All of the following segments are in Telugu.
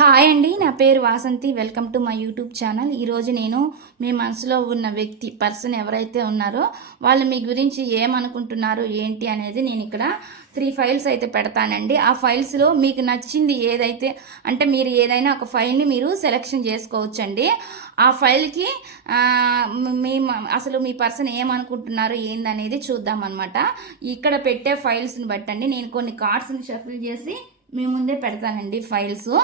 హాయ్ అండి నా పేరు Vasanthi. Welcome to my YouTube channel. ఈరోజు నేను మీ మనసులో ఉన్న వ్యక్తి పర్సన్ ఎవరైతే ఉన్నారో వాళ్ళు మీ గురించి ఏమనుకుంటున్నారు ఏంటి అనేది నేను ఇక్కడ త్రీ ఫైల్స్ అయితే పెడతానండి. ఆ ఫైల్స్లో మీకు నచ్చింది ఏదైతే అంటే మీరు ఏదైనా ఒక ఫైల్ని మీరు సెలెక్షన్ చేసుకోవచ్చండి. ఆ ఫైల్కి మీ అసలు మీ పర్సన్ ఏమనుకుంటున్నారు ఏందనేది చూద్దాం అనమాట ఇక్కడ పెట్టే ఫైల్స్ని బట్టండి. నేను కొన్ని కార్డ్స్ని షఫిల్ చేసి మీ ముందే పెడతానండి ఫైల్స్.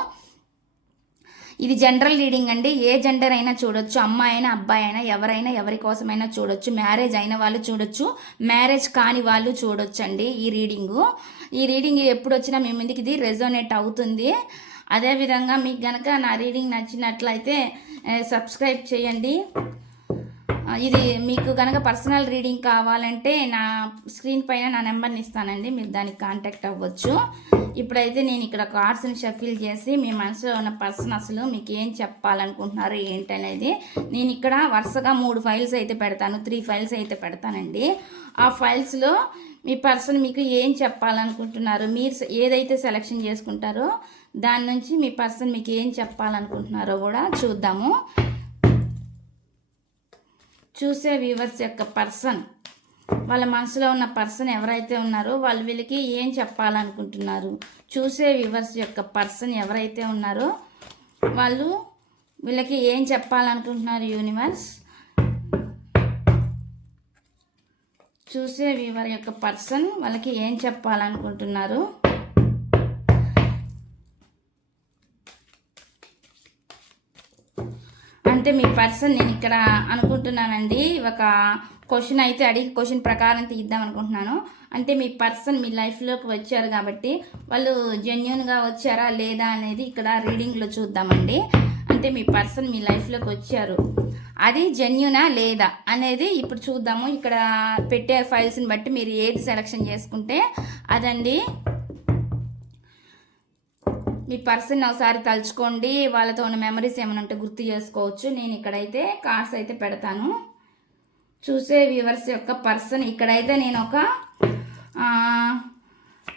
ఇది జనరల్ రీడింగ్ అండి. ఏ జెండర్ అయినా చూడొచ్చు. అమ్మాయి అయినా అబ్బాయి అయినా ఎవరైనా ఎవరి కోసమైనా చూడొచ్చు. మ్యారేజ్ అయిన వాళ్ళు చూడొచ్చు. మ్యారేజ్ కాని వాళ్ళు చూడొచ్చు అండి ఈ రీడింగు ఈ రీడింగ్ ఎప్పుడు వచ్చినా మీ ముందుకి ఇది రెజోనేట్ అవుతుంది. అదేవిధంగా మీకు గనక నా రీడింగ్ నచ్చినట్లయితే eh, సబ్స్క్రైబ్ చేయండి. ఇది మీకు కనుక పర్సనల్ రీడింగ్ కావాలంటే నా స్క్రీన్ పైన నా నెంబర్ని ఇస్తానండి. మీరు దానికి కాంటాక్ట్ అవ్వచ్చు. ఇప్పుడైతే నేను ఇక్కడ కార్డ్స్ని షఫిల్ చేసి మీ మనసులో ఉన్న పర్సన్ అసలు మీకు ఏం చెప్పాలనుకుంటున్నారు ఏంటనేది నేను ఇక్కడ వరుసగా మూడు ఫైల్స్ అయితే పెడతాను. త్రీ ఫైల్స్ అయితే పెడతానండి. ఆ ఫైల్స్లో మీ పర్సన్ మీకు ఏం చెప్పాలనుకుంటున్నారు మీరు ఏదైతే సెలెక్షన్ చేసుకుంటారో దాని నుంచి మీ పర్సన్ మీకు ఏం చెప్పాలనుకుంటున్నారో కూడా చూద్దాము. చూసే వ్యూవర్స్ యొక్క పర్సన్ వాళ్ళ మనసులో ఉన్న పర్సన్ ఎవరైతే ఉన్నారో వాళ్ళు వీళ్ళకి ఏం చెప్పాలనుకుంటున్నారు? చూసే వ్యూవర్స్ యొక్క పర్సన్ ఎవరైతే ఉన్నారో వాళ్ళు వీళ్ళకి ఏం చెప్పాలనుకుంటున్నారు యూనివర్స్? చూసే వ్యూవర్ యొక్క పర్సన్ వాళ్ళకి ఏం చెప్పాలనుకుంటున్నారు? అంటే మీ పర్సన్ నేను ఇక్కడ అనుకుంటున్నానండి. ఒక క్వశ్చన్ అయితే అడిగి క్వశ్చన్ ప్రకారం తీద్దాం అనుకుంటున్నాను. అంటే మీ పర్సన్ మీ లైఫ్లోకి వచ్చారు కాబట్టి వాళ్ళు జెన్యున్గా వచ్చారా లేదా అనేది ఇక్కడ రీడింగ్లో చూద్దామండి. అంటే మీ పర్సన్ మీ లైఫ్లోకి వచ్చారు. అది జెన్యునా లేదా అనేది ఇప్పుడు చూద్దాము. ఇక్కడ పెట్టే ఫైల్స్ని బట్టి మీరు ఏది సెలక్షన్ చేసుకుంటే అదండి మీ పర్సన్ ఒకసారి తలుచుకోండి వాళ్ళతో ఉన్న మెమరీస్ ఏమైనా ఉంటే గుర్తు చేసుకోవచ్చు. నేను ఇక్కడైతే కార్డ్స్ అయితే పెడతాను. చూసే వ్యూవర్స్ యొక్క పర్సన్ ఇక్కడైతే నేను ఒక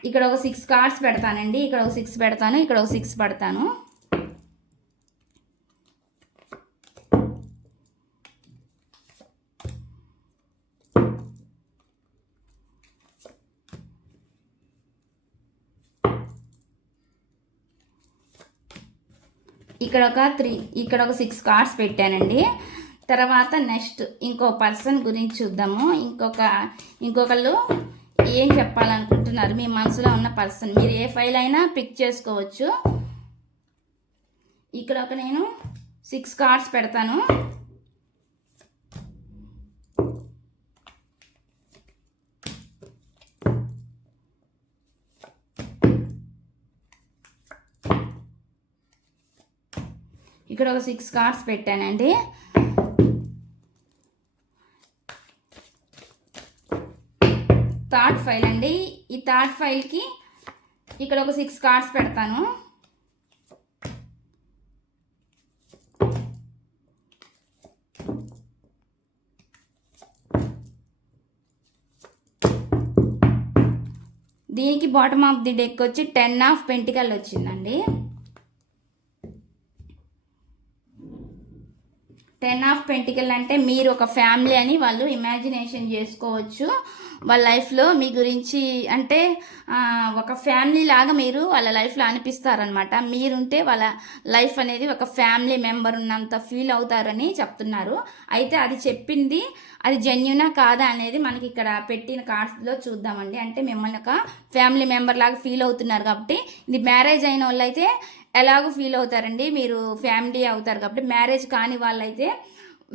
ఇక్కడ ఒక సిక్స్ కార్డ్స్ పెడతానండి. ఇక్కడ ఒక సిక్స్ పెడతాను ఇక్కడ ఒక సిక్స్ పెడతాను. ఇక్కడ ఒక త్రీ ఇక్కడ ఒక సిక్స్ కార్డ్స్ పెట్టానండి. తర్వాత నెక్స్ట్ ఇంకో పర్సన్ గురించి చూద్దాము. ఇంకొక ఇంకొకళ్ళు ఏం చెప్పాలనుకుంటున్నారు? మీ మనసులో ఉన్న పర్సన్ మీరు ఏ ఫైల్ అయినా పిక్ చేసుకోవచ్చు. ఇక్కడ ఒక నేను సిక్స్ కార్డ్స్ పెడతాను. ఇక్కడ ఒక సిక్స్ కార్డ్స్ పెట్టానండి. థర్డ్ ఫైల్ అండి. ఈ థర్డ్ ఫైల్కి ఇక్కడ ఒక సిక్స్ కార్డ్స్ పెడతాను. దీనికి బాటమ్ ఆఫ్ ది డెక్ వచ్చి టెన్ ఆఫ్ పెంటికల్ వచ్చిందండి. టెన్ ఆఫ్ పెంటికల్ అంటే మీరు ఒక ఫ్యామిలీ అని వాళ్ళు ఇమాజినేషన్ చేసుకోవచ్చు. వాళ్ళ లైఫ్లో మీ గురించి అంటే ఒక ఫ్యామిలీ లాగా మీరు వాళ్ళ లైఫ్లో అనిపిస్తారనమాట మీరుంటే వాళ్ళ లైఫ్ అనేది ఒక ఫ్యామిలీ మెంబర్ ఉన్నంత ఫీల్ అవుతారని చెప్తున్నారు. అయితే అది చెప్పింది అది జెన్యునా కాదా అనేది మనకి ఇక్కడ పెట్టిన కార్డ్స్లో చూద్దామండి. అంటే మిమ్మల్ని ఒక ఫ్యామిలీ మెంబర్ లాగా ఫీల్ అవుతున్నారు కాబట్టి ఇది మ్యారేజ్ అయిన వాళ్ళైతే ఎలాగో ఫీల్ అవుతారండి? మీరు ఫ్యామిలీ అవుతారు కాబట్టి మ్యారేజ్ కాని వాళ్ళైతే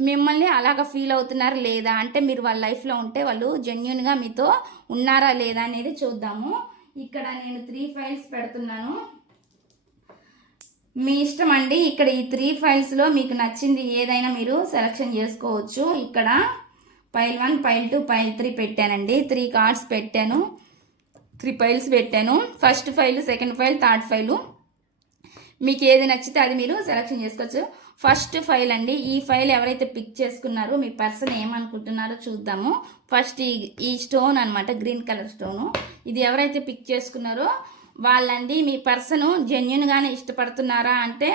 మిమ్మల్ని అలాగ ఫీల్ అవుతున్నారు లేదా? అంటే మీరు వాళ్ళ లైఫ్లో ఉంటే వాళ్ళు జెన్యున్గా మీతో ఉన్నారా లేదా అనేది చూద్దాము. ఇక్కడ నేను త్రీ ఫైల్స్ పెడుతున్నాను. మీ ఇష్టం అండి. ఇక్కడ ఈ త్రీ ఫైల్స్లో మీకు నచ్చింది ఏదైనా మీరు సెలెక్షన్ చేసుకోవచ్చు. ఇక్కడ pile one pile two pile three పెట్టానండి. త్రీ కార్డ్స్ పెట్టాను. త్రీ ఫైల్స్ పెట్టాను. First pile second pile third pile. మీకు ఏది నచ్చితే అది మీరు సెలెక్షన్ చేసుకోవచ్చు. ఫస్ట్ ఫైల్ అండి. ఈ ఫైల్ ఎవరైతే పిక్ చేసుకున్నారో మీ పర్సన్ ఏమనుకుంటున్నారో చూద్దాము. ఫస్ట్ ఈ ఈ స్టోన్ అనమాట గ్రీన్ కలర్ స్టోను ఇది ఎవరైతే పిక్ చేసుకున్నారో వాళ్ళండి మీ పర్సను జెన్యున్గానే ఇష్టపడుతున్నారా అంటే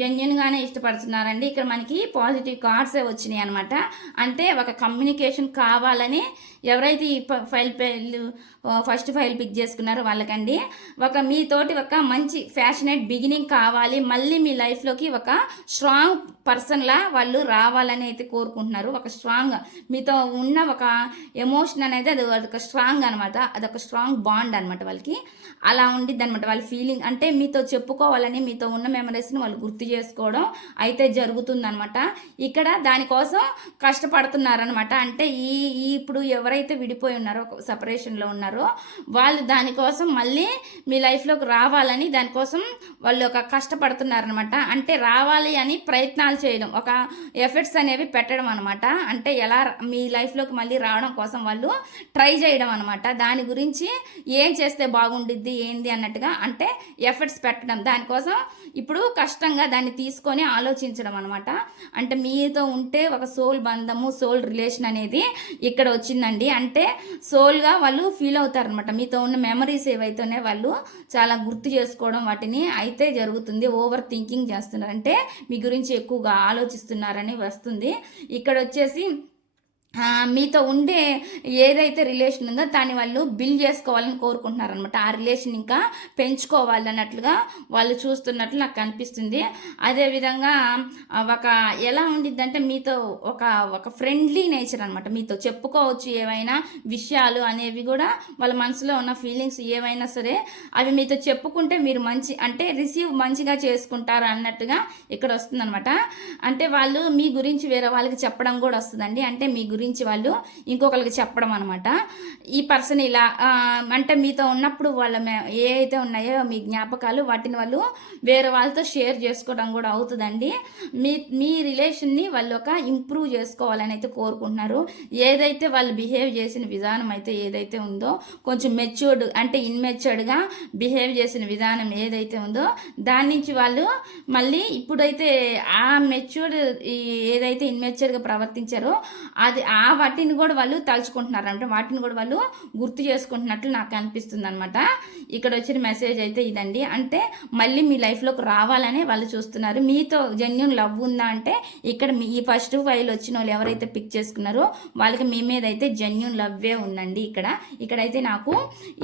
జెన్యున్గానే ఇష్టపడుతున్నారండి. ఇక్కడ మనకి పాజిటివ్ కార్డ్సే వచ్చినాయి అనమాట అంటే ఒక కమ్యూనికేషన్ కావాలని ఎవరైతే ఈ ఫైల్ ఫస్ట్ ఫైల్ పిక్ చేసుకున్నారో వాళ్ళకండి ఒక మీతోటి ఒక మంచి ఫ్యాషనేట్ బిగినింగ్ కావాలి మళ్ళీ మీ లైఫ్లోకి ఒక స్ట్రాంగ్ పర్సన్లా వాళ్ళు రావాలని అయితే కోరుకుంటున్నారు. ఒక స్ట్రాంగ్ మీతో ఉన్న ఒక ఎమోషన్ అనేది అది ఒక స్ట్రాంగ్ అనమాట అదొక స్ట్రాంగ్ బాండ్ అనమాట వాళ్ళకి. అలా ఉండిద్ది అనమాట వాళ్ళ ఫీలింగ్. అంటే మీతో చెప్పుకోవాలని మీతో ఉన్న మెమరీస్ని వాళ్ళు గుర్తు చేసుకోవడం అయితే జరుగుతుందనమాట ఇక్కడ దానికోసం కష్టపడుతున్నారనమాట అంటే ఈ ఇప్పుడు ఎవరు ఎవరైతే విడిపోయి ఉన్నారో సపరేషన్లో ఉన్నారో వాళ్ళు దానికోసం మళ్ళీ మీ లైఫ్లోకి రావాలని దానికోసం వాళ్ళు ఒక కష్టపడుతున్నారనమాట అంటే రావాలి అని ప్రయత్నాలు చేయడం ఒక ఎఫర్ట్స్ అనేవి పెట్టడం అనమాట అంటే ఎలా మీ లైఫ్లోకి మళ్ళీ రావడం కోసం వాళ్ళు ట్రై చేయడం అనమాట దాని గురించి ఏం చేస్తే బాగుండిద్ది ఏంది అన్నట్టుగా అంటే ఎఫర్ట్స్ పెట్టడం. దానికోసం ఇప్పుడు కష్టంగా దాన్ని తీసుకొని ఆలోచించడం అనమాట అంటే మీతో ఉంటే ఒక సోల్ బంధము సోల్ రిలేషన్ అనేది ఇక్కడ వచ్చిందండి. అంటే సోల్గా వాళ్ళు ఫీల్ అవుతారనమాట మీతో ఉన్న మెమరీస్ ఏవైతేనే వాళ్ళు చాలా గుర్తు చేసుకోవడం వాటిని అయితే జరుగుతుంది. ఓవర్ థింకింగ్ చేస్తున్నారు. అంటే మీ గురించి ఎక్కువగా ఆలోచిస్తున్నారని వస్తుంది. ఇక్కడ వచ్చేసి మీతో ఉండే ఏదైతే రిలేషన్ ఉందో దాన్ని వాళ్ళు బిల్డ్ చేసుకోవాలని కోరుకుంటున్నారు అనమాట ఆ రిలేషన్ ఇంకా పెంచుకోవాలి అన్నట్లుగా వాళ్ళు చూస్తున్నట్లు నాకు కనిపిస్తుంది అదేవిధంగా ఒక ఎలా ఉండిద్దంటే మీతో ఒక ఒక ఫ్రెండ్లీ నేచర్ అనమాట మీతో చెప్పుకోవచ్చు ఏవైనా విషయాలు అనేవి కూడా వాళ్ళ మనసులో ఉన్న ఫీలింగ్స్ ఏవైనా సరే అవి మీతో చెప్పుకుంటే మీరు మంచి అంటే రిసీవ్ మంచిగా చేసుకుంటారు అన్నట్టుగా ఇక్కడ వస్తుందన్నమాట. అంటే వాళ్ళు మీ గురించి వేరే వాళ్ళకి చెప్పడం కూడా వస్తుందండి. అంటే మీ గురించి వాళ్ళు ఇంకొకరికి చెప్పడం అనమాట ఈ పర్సన్ ఇలా అంటే మీతో ఉన్నప్పుడు వాళ్ళ మే- ఏ అయితే ఉన్నాయో మీ జ్ఞాపకాలు వాటిని వాళ్ళు వేరే వాళ్ళతో షేర్ చేసుకోవడం కూడా అవుతుందండి. మీ మీ రిలేషన్ని వాళ్ళు ఒక ఇంప్రూవ్ చేసుకోవాలని అయితే కోరుకుంటున్నారు. ఏదైతే వాళ్ళు బిహేవ్ చేసిన విధానం అయితే ఏదైతే ఉందో కొంచెం మెచ్యూర్డ్ అంటే ఇన్మెచ్యూర్డ్గా బిహేవ్ చేసిన విధానం ఏదైతే ఉందో దాని నుంచి వాళ్ళు మళ్ళీ ఇప్పుడైతే ఆ మెచ్యూర్డ్ ఏదైతే ఇన్మెచ్యూర్డ్గా ప్రవర్తించారో అది ఆ ఆ వాటిని కూడా వాళ్ళు తలుచుకుంటున్నారు అంటే వాటిని కూడా వాళ్ళు గుర్తు చేసుకుంటున్నట్లు నాకు అనిపిస్తుంది అనమాట ఇక్కడ వచ్చిన మెసేజ్ అయితే ఇదండి. అంటే మళ్ళీ మీ లైఫ్లోకి రావాలని వాళ్ళు చూస్తున్నారు. మీతో జెన్యున్ లవ్ ఉందా అంటే ఇక్కడ మీ ఈ ఫస్ట్ ఫైల్ వచ్చిన వాళ్ళు ఎవరైతే పిక్ చేసుకున్నారో వాళ్ళకి మీ మీద అయితే జెన్యున్ లవ్వే ఉందండి ఇక్కడ. ఇక్కడైతే నాకు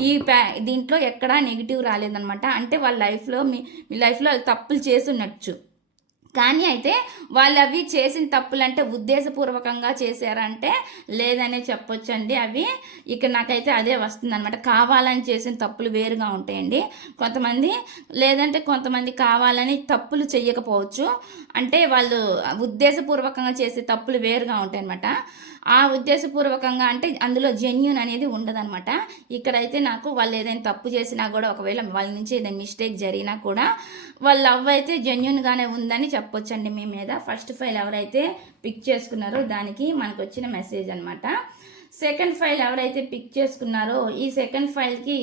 ఈ ప్యా దీంట్లో ఎక్కడా నెగిటివ్ రాలేదనమాట అంటే వాళ్ళ లైఫ్లో మీ మీ లైఫ్లో వాళ్ళు తప్పులు చేసి ఉండొచ్చు. కానీ అయితే వాళ్ళు అవి చేసిన తప్పులు అంటే ఉద్దేశపూర్వకంగా చేశారంటే లేదనే చెప్పొచ్చు అండి అవి. ఇక్కడ నాకైతే అదే వస్తుంది అనమాట కావాలని చేసిన తప్పులు వేరుగా ఉంటాయండి. కొంతమంది లేదంటే కొంతమంది కావాలని తప్పులు చేయకపోవచ్చు అంటే వాళ్ళు ఉద్దేశపూర్వకంగా చేసే తప్పులు వేరుగా ఉంటాయి అనమాట ఆ ఉద్దేశపూర్వకంగా అంటే అందులో జెన్యున్ అనేది ఉండదనమాట ఇక్కడైతే నాకు వాళ్ళు ఏదైనా తప్పు చేసినా కూడా ఒకవేళ వాళ్ళ నుంచి ఏదైనా మిస్టేక్ జరిగినా కూడా వాళ్ళ లవ్ అయితే జెన్యున్గానే ఉందని చెప్పొచ్చండి మీ మీద. ఫస్ట్ ఫైల్ ఎవరైతే పిక్ చేసుకున్నారో దానికి మనకు వచ్చిన మెసేజ్ అనమాట సెకండ్ ఫైల్ ఎవరైతే పిక్ చేసుకున్నారో ఈ సెకండ్ ఫైల్కి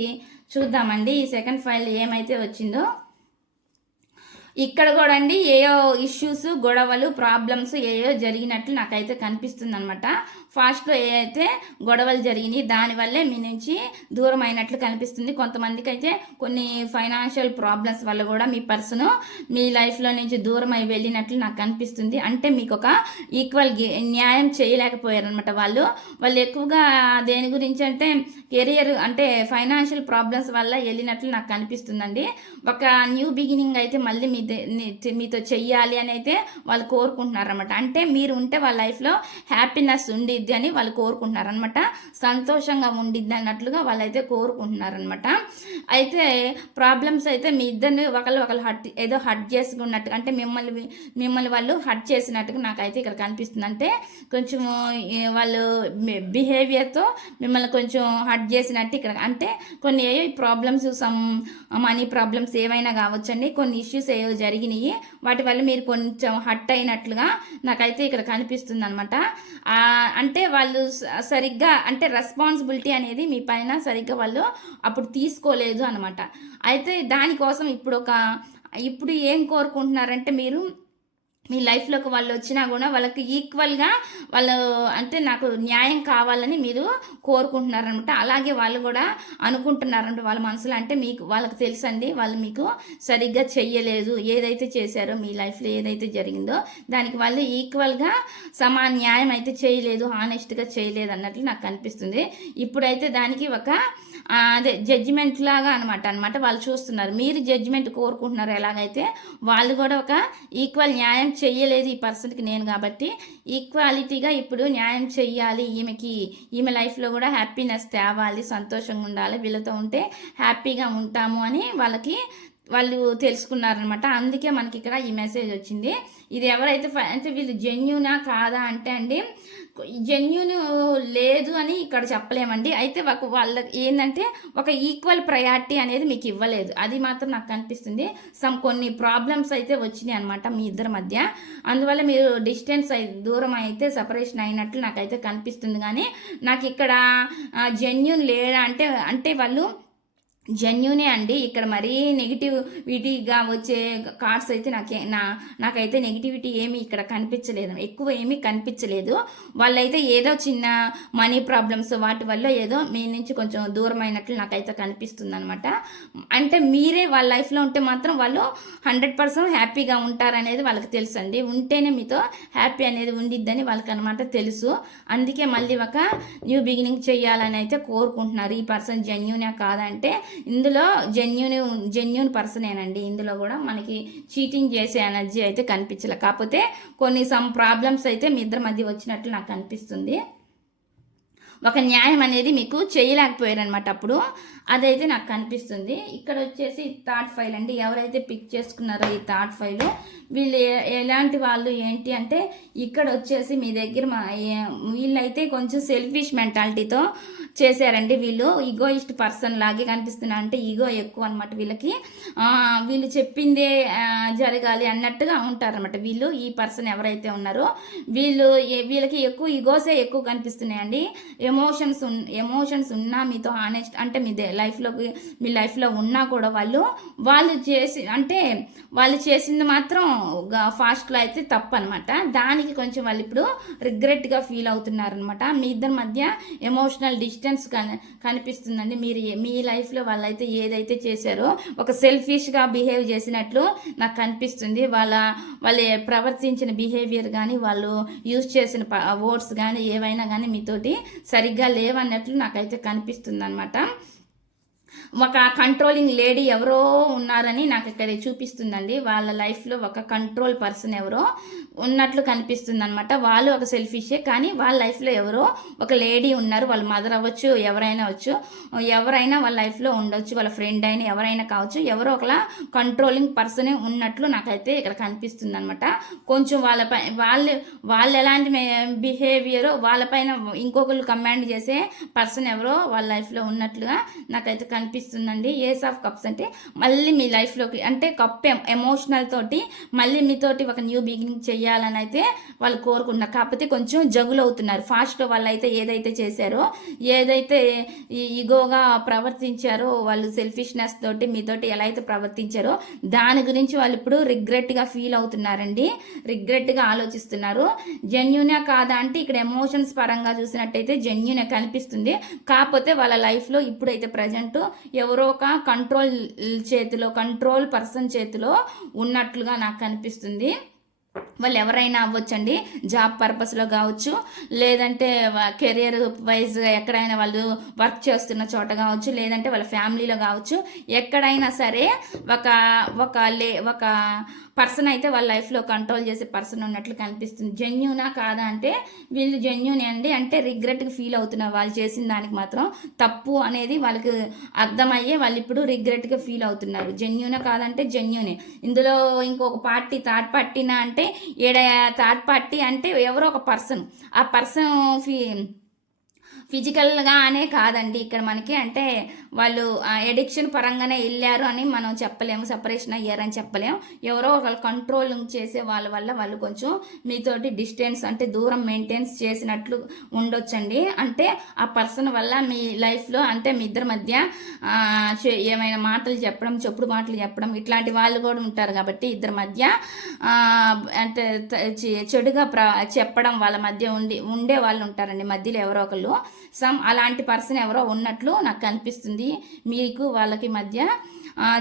చూద్దామండి. ఈ సెకండ్ ఫైల్ ఏమైతే వచ్చిందో ఇక్కడ కూడా అండి ఏయో ఇష్యూస్ గొడవలు ప్రాబ్లమ్స్ ఏయో జరిగినట్లు నాకైతే కనిపిస్తుంది అనమాట ఫాస్ట్లో ఏ అయితే గొడవలు జరిగినాయి దానివల్లే మీ నుంచి దూరం అయినట్లు కనిపిస్తుంది. కొంతమందికి అయితే కొన్ని ఫైనాన్షియల్ ప్రాబ్లమ్స్ వల్ల కూడా మీ పర్సన్ మీ లైఫ్లో నుంచి దూరం అయి వెళ్ళినట్లు నాకు కనిపిస్తుంది అంటే మీకు ఒక ఈక్వల్ న్యాయం చేయలేకపోయారనమాట వాళ్ళు. వాళ్ళు ఎక్కువగా దేని గురించి అంటే కెరియర్ అంటే ఫైనాన్షియల్ ప్రాబ్లమ్స్ వల్ల వెళ్ళినట్లు నాకు కనిపిస్తుందండి ఒక న్యూ బిగినింగ్ అయితే మళ్ళీ మీ దే- మీతో చెయ్యాలి అని అయితే వాళ్ళు కోరుకుంటున్నారనమాట అంటే మీరు ఉంటే వాళ్ళ లైఫ్లో హ్యాపీనెస్ ఉండిద్ది అని వాళ్ళు కోరుకుంటున్నారనమాట సంతోషంగా ఉండిద్ది అన్నట్లుగా వాళ్ళైతే కోరుకుంటున్నారనమాట అయితే ప్రాబ్లమ్స్ అయితే మీ ఇద్దరిని ఒకళ్ళు ఒకళ్ళు హట్ ఏదో హట్ చేసుకున్నట్టుగా అంటే మిమ్మల్ని మిమ్మల్ని వాళ్ళు హట్ చేసినట్టుగా నాకైతే ఇక్కడ కనిపిస్తుంది. అంటే కొంచెం వాళ్ళు బిహేవియర్తో మిమ్మల్ని కొంచెం హట్ చేసినట్టు ఇక్కడ అంటే కొన్ని ఏ ప్రాబ్లమ్స్ సమ్ మనీ ప్రాబ్లమ్స్ ఏవైనా కావచ్చండి. కొన్ని ఇష్యూస్ ఏవో జరిగినాయి. వాటి వల్ల మీరు కొంచెం హట్ అయినట్లుగా నాకైతే ఇక్కడ కనిపిస్తుంది అనమాట అంటే అంటే వాళ్ళు సరిగ్గా అంటే రెస్పాన్సిబిలిటీ అనేది మీ పైన సరిగ్గా వాళ్ళు అప్పుడు తీసుకోలేదు అనమాట అయితే దానికోసం ఇప్పుడు ఒక ఇప్పుడు ఏం కోరుకుంటున్నారంటే మీరు మీ లైఫ్లోకి వాళ్ళు వచ్చినా కూడా వాళ్ళకి ఈక్వల్గా వాళ్ళు అంటే నాకు న్యాయం కావాలని మీరు కోరుకుంటున్నారనమాట అలాగే వాళ్ళు కూడా అనుకుంటున్నారంట వాళ్ళ మనసులో. అంటే మీకు వాళ్ళకి తెలుసండి వాళ్ళు మీకు సరిగ్గా చెయ్యలేదు. ఏదైతే చేశారో మీ లైఫ్లో ఏదైతే జరిగిందో దానికి వాళ్ళు ఈక్వల్గా సమాన న్యాయం అయితే చేయలేదు హానెస్ట్గా చేయలేదు అన్నట్లు నాకు కనిపిస్తుంది ఇప్పుడైతే దానికి ఒక అదే జడ్జిమెంట్ లాగా అనమాట అనమాట వాళ్ళు చూస్తున్నారు. మీరు జడ్జిమెంట్ కోరుకుంటున్నారు ఎలాగైతే వాళ్ళు కూడా ఒక ఈక్వల్ న్యాయం చెయ్యలేదు ఈ పర్సన్కి నేను కాబట్టి ఈక్వాలిటీగా ఇప్పుడు న్యాయం చెయ్యాలి. ఈమెకి ఈమె లైఫ్లో కూడా హ్యాపీనెస్ తేవాలి సంతోషంగా ఉండాలి వీళ్ళతో ఉంటే హ్యాపీగా ఉంటాము అని వాళ్ళకి వాళ్ళు తెలుసుకున్నారనమాట అందుకే మనకి ఇక్కడ ఈ మెసేజ్ వచ్చింది. ఇది ఎవరైతే అంటే వీళ్ళు జెన్యునా కాదా అంటే అండి జెన్యున్ లేదు అని ఇక్కడ చెప్పలేమండి. అయితే ఒక వాళ్ళ ఏంటంటే ఒక ఈక్వల్ ప్రయారిటీ అనేది మీకు ఇవ్వలేదు. అది మాత్రం నాకు కనిపిస్తుంది. సమ్ కొన్ని ప్రాబ్లమ్స్ అయితే వచ్చినాయి అనమాట మీ ఇద్దరి మధ్య. అందువల్ల మీరు డిస్టెన్స్ దూరం అయితే సపరేషన్ అయినట్లు నాకైతే కనిపిస్తుంది. కానీ నాకు ఇక్కడ జెన్యున్ లేడా అంటే అంటే వాళ్ళు జెన్యునే అండి. ఇక్కడ మరీ నెగిటివిటీగా వచ్చే కార్డ్స్ అయితే నాకే నా నాకైతే నెగిటివిటీ ఏమీ ఇక్కడ కనిపించలేదు. ఎక్కువ ఏమీ కనిపించలేదు. వాళ్ళైతే ఏదో చిన్న మనీ ప్రాబ్లమ్స్ వాటి వల్ల ఏదో మీ నుంచి కొంచెం దూరం అయినట్లు నాకైతే కనిపిస్తుంది అనమాట అంటే మీరే వాళ్ళ లైఫ్లో ఉంటే మాత్రం వాళ్ళు హండ్రెడ్ పర్సెంట్ హ్యాపీగా ఉంటారనేది వాళ్ళకి తెలుసు అండి ఉంటేనే మీతో హ్యాపీ అనేది ఉండిద్దని వాళ్ళకి అనమాట తెలుసు. అందుకే మళ్ళీ ఒక న్యూ బిగినింగ్ చేయాలని అయితే కోరుకుంటున్నారు. ఈ పర్సన్ జెన్యునే కాదంటే ఇందులో జెన్యున్ జెన్యున్ పర్సనేనండి ఇందులో కూడా మనకి చీటింగ్ చేసే ఎనర్జీ అయితే కనిపించలే. కాకపోతే కొన్ని సమ్ ప్రాబ్లమ్స్ అయితే మీ ఇద్దరి మధ్య వచ్చినట్లు నాకు కనిపిస్తుంది ఒక న్యాయం అనేది మీకు చేయలేకపోయారనమాట అప్పుడు. అదైతే నాకు కనిపిస్తుంది. ఇక్కడ వచ్చేసి థర్డ్ ఫైల్ అండి. ఎవరైతే పిక్ చేసుకున్నారో ఈ థర్డ్ ఫైల్ వీళ్ళు ఎలాంటి వాళ్ళు ఏంటి అంటే ఇక్కడ వచ్చేసి మీ దగ్గర మా వీళ్ళైతే కొంచెం సెల్ఫిష్ మెంటాలిటీతో చేశారండి వీళ్ళు ఈగోయిస్ట్ పర్సన్ లాగే కనిపిస్తున్నారు అంటే ఈగో ఎక్కువ అనమాట వీళ్ళకి. వీళ్ళు చెప్పిందే జరగాలి అన్నట్టుగా ఉంటారనమాట వీళ్ళు ఈ పర్సన్ ఎవరైతే ఉన్నారో. వీళ్ళు వీళ్ళకి ఎక్కువ ఈగోసే ఎక్కువ కనిపిస్తున్నాయండి. ఎమోషన్స్ ఎమోషన్స్ ఉన్నా మీతో హానెస్ట్ అంటే మీ లైఫ్లోకి మీ లైఫ్లో ఉన్నా కూడా వాళ్ళు వాళ్ళు చేసి అంటే వాళ్ళు చేసింది మాత్రం ఫాస్ట్లో అయితే తప్పు అనమాట దానికి కొంచెం వాళ్ళు ఇప్పుడు రిగ్రెట్గా ఫీల్ అవుతున్నారనమాట మీ ఇద్దరి మధ్య ఎమోషనల్ డిస్టెన్స్ డిస్టెన్స్ కనిపిస్తుందండి. మీరు మీ లైఫ్లో వాళ్ళైతే ఏదైతే చేశారో ఒక సెల్ఫిష్గా బిహేవ్ చేసినట్లు నాకు కనిపిస్తుంది. వాళ్ళ వాళ్ళు ప్రవర్తించిన బిహేవియర్ కానీ వాళ్ళు యూజ్ చేసిన వర్డ్స్ కానీ ఏవైనా కానీ మీతోటి సరిగ్గా లేవన్నట్లు నాకైతే కనిపిస్తుంది అనమాట ఒక కంట్రోలింగ్ లేడీ ఎవరో ఉన్నారని నాకు ఇక్కడ చూపిస్తుందండి. వాళ్ళ లైఫ్లో ఒక కంట్రోల్ పర్సన్ ఎవరో ఉన్నట్లు కనిపిస్తుంది అనమాట వాళ్ళు ఒక సెల్ఫిషే కానీ వాళ్ళ లైఫ్లో ఎవరో ఒక లేడీ ఉన్నారు. వాళ్ళ మదర్ అవ్వచ్చు ఎవరైనా వచ్చు ఎవరైనా వాళ్ళ లైఫ్లో ఉండొచ్చు. వాళ్ళ ఫ్రెండ్ అయినా ఎవరైనా కావచ్చు. ఎవరో ఒకలా కంట్రోలింగ్ పర్సనే ఉన్నట్లు నాకైతే ఇక్కడ కనిపిస్తుంది అనమాట కొంచెం వాళ్ళపై వాళ్ళు వాళ్ళు ఎలాంటి బిహేవియరో వాళ్ళపైన ఇంకొకరు కమాండ్ చేసే పర్సన్ ఎవరో వాళ్ళ లైఫ్లో ఉన్నట్లుగా నాకైతే కనిపిస్తుందండి. ఏస్ ఆఫ్ కప్స్ అంటే మళ్ళీ మీ లైఫ్లోకి అంటే కప్ ఎమోషనల్ తోటి మళ్ళీ మీతోటి ఒక న్యూ బిగినింగ్ చేయాలని అయితే వాళ్ళు కోరుకుంటున్నారు. కాకపోతే కొంచెం జగులు అవుతున్నారు ఫాస్ట్లో వాళ్ళు అయితే ఏదైతే చేశారో ఏదైతే ఈ ఈగోగా ప్రవర్తించారో వాళ్ళు సెల్ఫిష్నెస్ తోటి మీతోటి ఎలా అయితే ప్రవర్తించారో దాని గురించి వాళ్ళు ఇప్పుడు రిగ్రెట్గా ఫీల్ అవుతున్నారండి. రిగ్రెట్గా ఆలోచిస్తున్నారు. జెన్యునే కాదా అంటే ఇక్కడ ఎమోషన్స్ పరంగా చూసినట్టయితే జెన్యునే కనిపిస్తుంది. కాకపోతే వాళ్ళ లైఫ్లో ఇప్పుడైతే ప్రజెంట్ ఎవరో ఒక కంట్రోల్ చేతిలో కంట్రోల్ పర్సన్ చేతిలో ఉన్నట్లుగా నాకు కనిపిస్తుంది వాళ్ళు ఎవరైనా అవ్వచ్చండి. జాబ్ పర్పస్లో కావచ్చు లేదంటే కెరియర్ వైజ్గా ఎక్కడైనా వాళ్ళు వర్క్ చేస్తున్న చోట కావచ్చు లేదంటే వాళ్ళ ఫ్యామిలీలో కావచ్చు ఎక్కడైనా సరే ఒక ఒక లే ఒక పర్సన్ అయితే వాళ్ళ లైఫ్లో కంట్రోల్ చేసే పర్సన్ ఉన్నట్లు కనిపిస్తుంది. జెన్యునా కాదా అంటే వీళ్ళు జెన్యున్ అండి. అంటే రిగ్రెట్గా ఫీల్ అవుతున్నారు వాళ్ళు చేసిన దానికి మాత్రం తప్పు అనేది వాళ్ళకి అర్థమయ్యే వాళ్ళు ఇప్పుడు రిగ్రెట్గా ఫీల్ అవుతున్నారు. జెన్యునా కాదంటే జెన్యునే. ఇందులో ఇంకొక పార్టీ థర్డ్ పార్టీనా అంటే ఏడ థర్డ్ పార్టీ అంటే ఎవరో ఒక పర్సన్. ఆ పర్సన్ ఫీ ఫిజికల్గానే కాదండి. ఇక్కడ మనకి అంటే వాళ్ళు ఎడిక్షన్ పరంగానే వెళ్ళారు అని మనం చెప్పలేము. సపరేషన్ అయ్యారని చెప్పలేము. ఎవరో ఒకళ్ళు కంట్రోల్ చేసే వాళ్ళ వల్ల వాళ్ళు కొంచెం మీతోటి డిస్టెన్స్ అంటే దూరం మెయింటెన్స్ చేసినట్లు ఉండొచ్చండి. అంటే ఆ పర్సన్ వల్ల మీ లైఫ్లో అంటే మీ ఇద్దరి మధ్య ఏమైనా మాటలు చెప్పడం చెప్పుడు మాటలు చెప్పడం ఇట్లాంటి వాళ్ళు కూడా ఉంటారు కాబట్టి ఇద్దరి మధ్య అంటే చెడుగా ప్ర చెప్పడం వాళ్ళ మధ్య ఉండి ఉండే వాళ్ళు ఉంటారండి మధ్యలో ఎవరో ఒకళ్ళు. సమ్ అలాంటి పర్సన్ ఎవరో ఉన్నట్లు నాకు కనిపిస్తుంది. మీకు వాళ్ళకి మధ్య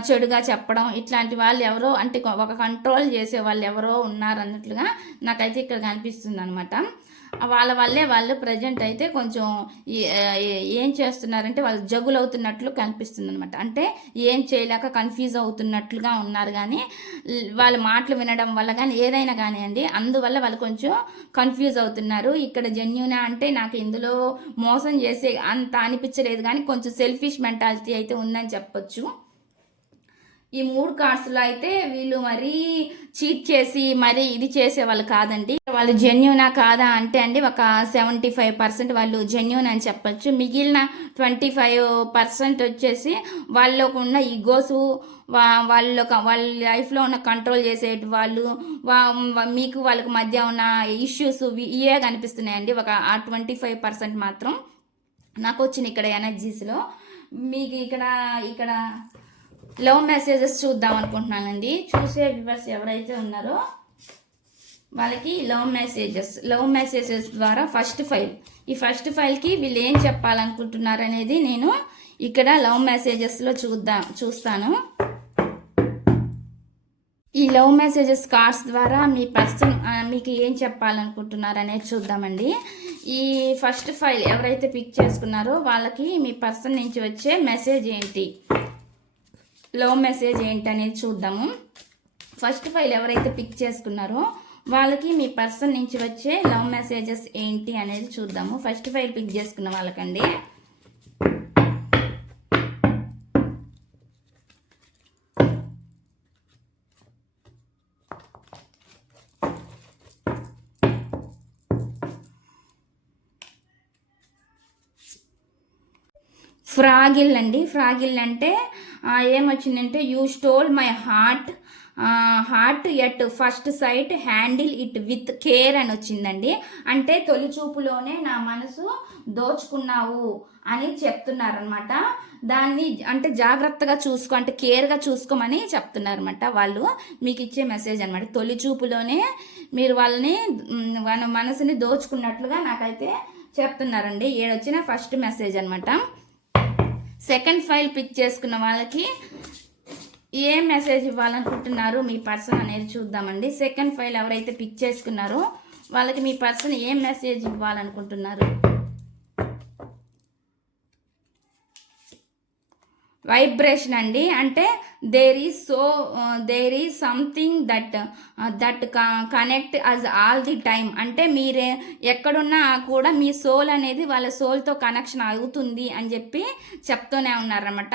చెడుగా చెప్పడం ఇట్లాంటి వాళ్ళు ఎవరో అంటే ఒక కంట్రోల్ చేసే వాళ్ళు ఎవరో ఉన్నారన్నట్లుగా నాకైతే ఇక్కడ కనిపిస్తుంది అనమాట వాళ్ళ వల్లే వాళ్ళు ప్రజెంట్ అయితే కొంచెం ఏం చేస్తున్నారంటే వాళ్ళు జగులు అవుతున్నట్లు కనిపిస్తుంది అనమాట అంటే ఏం చేయలేక కన్ఫ్యూజ్ అవుతున్నట్లుగా ఉన్నారు కానీ వాళ్ళ మాటలు వినడం వల్ల కానీ ఏదైనా కానివ్వండి అందువల్ల వాళ్ళు కొంచెం కన్ఫ్యూజ్ అవుతున్నారు. ఇక్కడ జెన్యునా అంటే నాకు ఇందులో మోసం చేసే అంత అనిపించలేదు కానీ కొంచెం సెల్ఫిష్ మెంటాలిటీ అయితే ఉందని చెప్పొచ్చు. ఈ మూడు కార్డ్స్లో అయితే వీళ్ళు మరీ చీట్ చేసి మరీ ఇది చేసే వాళ్ళు కాదండి. వాళ్ళు జెన్యునా కాదా అంటే అండి ఒక సెవెంటీ ఫైవ్ పర్సెంట్ వాళ్ళు జెన్యున్ అని చెప్పొచ్చు. మిగిలిన ట్వంటీ ఫైవ్ పర్సెంట్ వచ్చేసి వాళ్ళకు ఉన్న ఈగోస్ వాళ్ళ వాళ్ళ లైఫ్లో ఉన్న కంట్రోల్ చేసే వాళ్ళు వా- మీకు వాళ్ళకి మధ్య ఉన్న ఇష్యూస్ ఇవే కనిపిస్తున్నాయండి. ఒక ఆ ట్వంటీ ఫైవ్ పర్సెంట్ మాత్రం. నాకు వచ్చిన ఇక్కడ ఎనర్జీస్లో మీకు ఇక్కడ ఇక్కడ లవ్ మెసేజెస్ చూద్దాం అనుకుంటున్నానండి. చూసే వ్యూవర్స్ ఎవరైతే ఉన్నారో వాళ్ళకి లవ్ మెసేజెస్ లవ్ మెసేజెస్ ద్వారా ఫస్ట్ ఫైల్ ఈ ఫస్ట్ ఫైల్కి వీళ్ళు ఏం చెప్పాలనుకుంటున్నారు అనేది నేను ఇక్కడ లవ్ మెసేజెస్లో చూద్దాం చూస్తాను. ఈ లవ్ మెసేజెస్ కార్డ్స్ ద్వారా మీ పర్సన్ మీకు ఏం చెప్పాలనుకుంటున్నారు అనేది చూద్దామండి. ఈ ఫస్ట్ ఫైల్ ఎవరైతే పిక్ చేసుకున్నారో వాళ్ళకి మీ పర్సన్ నుంచి వచ్చే మెసేజ్ ఏంటి? లవ్ మెసేజ్ ఏంటి అనేది చూద్దాము. ఫస్ట్ ఫైల్ ఎవరైతే పిక్ చేసుకున్నారో వాళ్ళకి మీ పర్సన్ నుంచి వచ్చే లవ్ మెసేజెస్ ఏంటి అనేది చూద్దాము. ఫస్ట్ ఫైల్ పిక్ చేసుకున్న వాళ్ళకండి. ఫ్రాగిల్ అండి. ఫ్రాగిల్ అంటే ఏమొచ్చిందంటే you stole my heart heart at first sight handle it with care అని వచ్చిందండి. అంటే తొలి చూపులోనే నా మనసు దోచుకున్నావు అని చెప్తున్నారనమాట దాన్ని అంటే జాగ్రత్తగా చూసుకో అంటే కేర్గా చూసుకోమని చెప్తున్నారనమాట వాళ్ళు. మీకు ఇచ్చే మెసేజ్ అనమాట తొలి చూపులోనే మీరు వాళ్ళని మన వాళ్ళ మనసుని దోచుకున్నట్లుగా నాకైతే చెప్తున్నారండి. ఏడొచ్చిన ఫస్ట్ మెసేజ్ అనమాట సెకండ్ ఫైల్ పిక్ చేసుకున్న వాళ్ళకి ఏ మెసేజ్ ఇవ్వాలనుకుంటున్నారు మీ పర్సన్ అనేది చూద్దామండి. సెకండ్ ఫైల్ ఎవరైతే పిక్ చేసుకున్నారో వాళ్ళకి మీ పర్సన్ ఏ మెసేజ్ ఇవ్వాలనుకుంటున్నారు? వైబ్రేషన్ అండి. అంటే there is so there is something that that connect us all the time అంటే మీరే ఎక్కడున్నా కూడా మీ సోల్ అనేది వాళ్ళ సోల్తో కనెక్షన్ అవుతుంది అని చెప్పి చెప్తూనే ఉన్నారన్నమాట.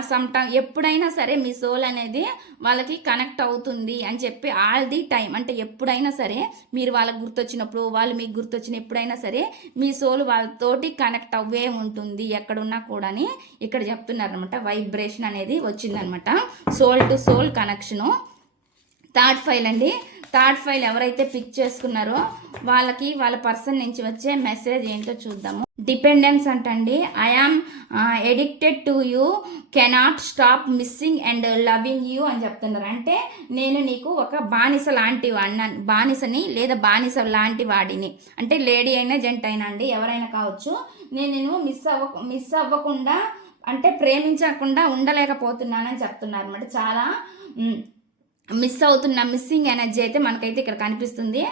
సమ్ టైమ్ ఎప్పుడైనా సరే మీ సోల్ అనేది వాళ్ళకి కనెక్ట్ అవుతుంది అని చెప్పి ఆల్ ది టైం అంటే ఎప్పుడైనా సరే మీరు వాళ్ళకి గుర్తొచ్చినప్పుడు వాళ్ళు మీకు గుర్తొచ్చిన ఎప్పుడైనా సరే మీ సోల్ వాళ్ళతోటి కనెక్ట్ అవ్వే ఉంటుంది ఎక్కడున్నా కూడా అని ఇక్కడ చెప్తున్నారనమాట వైబ్రేషన్ అనేది వచ్చిందనమాట soul to soul connection third pile అండి. థర్డ్ ఫైల్ ఎవరైతే పిక్ చేసుకున్నారో వాళ్ళకి వాళ్ళ పర్సన్ నుంచి వచ్చే మెసేజ్ ఏంటో చూద్దాము. డిపెండెన్స్ అంటండి. I am addicted to you cannot stop missing and loving you అని చెప్తున్నారు. అంటే నేను నీకు ఒక బానిస లాంటి వాడిని బానిసని లేదా బానిస లాంటి వాడిని. అంటే లేడీ అయినా జెంట్ అయినా అండి ఎవరైనా కావచ్చు. నేను నేను మిస్ అవ్వ మిస్ అవ్వకుండా అంటే ప్రేమించకుండా ఉండలేకపోతున్నానని చెప్తున్నారు అనమాట చాలా మిస్ అవుతున్న మిస్సింగ్ ఎనర్జీ అయితే మనకైతే ఇక్కడ కనిపిస్తుంది.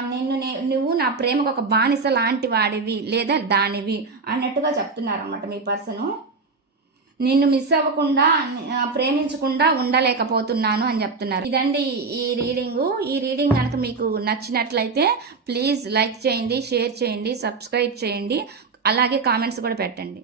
నిన్ను నే- నువ్వు నా ప్రేమకు ఒక బానిస లాంటి వాడివి లేదా దానివి అన్నట్టుగా చెప్తున్నారు అనమాట మీ పర్సను. నిన్ను మిస్ అవ్వకుండా ప్రేమించకుండా ఉండలేకపోతున్నాను అని చెప్తున్నారు. ఇదండి ఈ రీడింగు. ఈ రీడింగ్ కనుక మీకు నచ్చినట్లయితే ప్లీజ్ లైక్ చేయండి షేర్ చేయండి సబ్స్క్రైబ్ చేయండి. అలాగే కామెంట్స్ కూడా పెట్టండి.